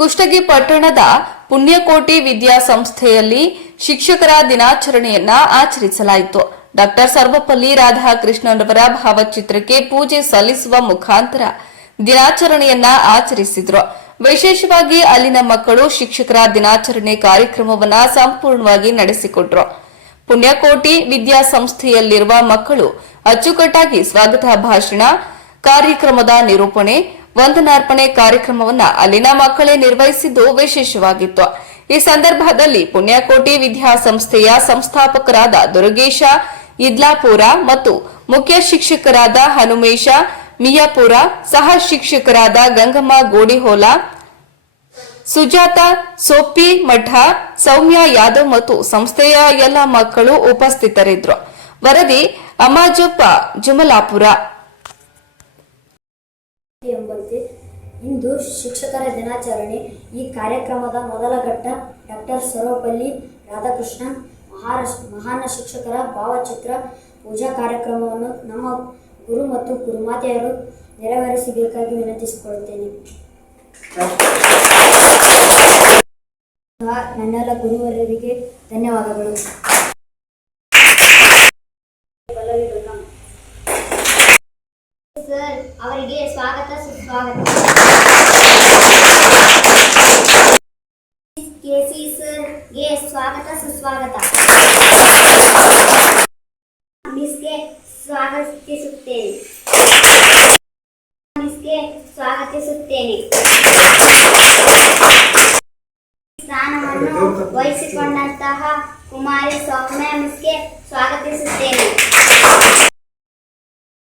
ಕುಷ್ಟಗಿ ಪಟ್ಟಣದ ಪುಣ್ಯಕೋಟಿ ವಿದ್ಯಾಸಂಸ್ಥೆಯಲ್ಲಿ ಶಿಕ್ಷಕರ ದಿನಾಚರಣೆಯನ್ನ ಆಚರಿಸಲಾಯಿತು. ಡಾಕ್ಟರ್ ಸರ್ವಪಲ್ಲಿ ರಾಧಾಕೃಷ್ಣನವರ ಭಾವಚಿತ್ರಕ್ಕೆ ಪೂಜೆ ಸಲ್ಲಿಸುವ ಮುಖಾಂತರ ದಿನಾಚರಣೆಯನ್ನ ಆಚರಿಸಿದ್ರು. ವಿಶೇಷವಾಗಿ ಅಲ್ಲಿನ ಮಕ್ಕಳು ಶಿಕ್ಷಕರ ದಿನಾಚರಣೆ ಕಾರ್ಯಕ್ರಮವನ್ನ ಸಂಪೂರ್ಣವಾಗಿ ನಡೆಸಿಕೊಟ್ರು. ಪುಣ್ಯಕೋಟಿ ವಿದ್ಯಾಸಂಸ್ಥೆಯಲ್ಲಿರುವ ಮಕ್ಕಳು ಅಚ್ಚುಕಟ್ಟಾಗಿ ಸ್ವಾಗತ ಭಾಷಣ, ಕಾರ್ಯಕ್ರಮದ ನಿರೂಪಣೆ ವಂದನಾರ್ಪಣೆ ಕಾರ್ಯಕ್ರಮವನ್ನ ಅಲ್ಲಿನ ಮಕ್ಕಳೇ ನಿರ್ವಹಿಸಿದ್ದು ವಿಶೇಷವಾಗಿತ್ತು. ಈ ಸಂದರ್ಭದಲ್ಲಿ ಪುಣ್ಯಕೋಟಿ ವಿದ್ಯಾಸಂಸ್ಥೆಯ ಸಂಸ್ಥಾಪಕರಾದ ದುರ್ಗೇಶ, ಇದ್ಲಾಪುರ ಮತ್ತು ಮುಖ್ಯ ಶಿಕ್ಷಕರಾದ ಹನುಮೇಶ, ಮಿಯಾಪುರ, ಸಹ ಶಿಕ್ಷಕರಾದ ಗಂಗಮ್ಮ ಗೋಡಿಹೋಲ, ಸುಜಾತ, ಸೋಪಿ ಮಠ, ಸೌಮ್ಯ ಯಾದವ್ ಮತ್ತು ಸಂಸ್ಥೆಯ ಎಲ್ಲ ಮಕ್ಕಳು ಉಪಸ್ಥಿತರಿದ್ದರು. ವರದಿ ಅಮಾಜಪ್ಪ, ಜುಮಲಾಪುರ. ಇಂದು ಶಿಕ್ಷಕರ ದಿನಾಚರಣೆ. ಈ ಕಾರ್ಯಕ್ರಮದ ಮೊದಲ ಘಟ್ಟ ಡಾಕ್ಟರ್ ಸರ್ವಪಲ್ಲಿ ರಾಧಾಕೃಷ್ಣ. ಮಹಾರಾಷ್ಟ್ರ ಮಹಾನ್ ಶಿಕ್ಷಕರ ಭಾವಚಿತ್ರ ಪೂಜಾ ಕಾರ್ಯಕ್ರಮವನ್ನು ನಮ್ಮ ಗುರು ಮತ್ತು ಗುರುಮಾತೆಯರು ನೆರವೇರಿಸಬೇಕಾಗಿ ವಿನಂತಿಸಿಕೊಳ್ಳುತ್ತೇನೆ. ನನ್ನೆಲ್ಲ ಗುರುವರರಿಗೆ ಧನ್ಯವಾದಗಳು ಪಲ್ಲವಿ ಗಂಗಮ್ಮ. ಸರ್ ಅವರಿಗೆ ಸ್ವಾಗತ, ಸುಸ್ವಾಗತ. ಕೆಸಿ ಸರ್ಗೆ ಸ್ವಾಗತ, ಸುಸ್ವಾಗತ. ಮಿಸ್ಗೆ ಸ್ವಾಗತಿಸುತ್ತೇನೆ. ಮಿಸ್ಗೆ ಸ್ವಾಗತಿಸುತ್ತೇನೆ. ಸ್ಥಾನವನ್ನು ವಹಿಸಿಕೊಂಡಂತಹ ಕುಮಾರಿ ಸೌಮ್ಯ ಮಿಸ್ಗೆ ಸ್ವಾಗತಿಸುತ್ತೇನೆ.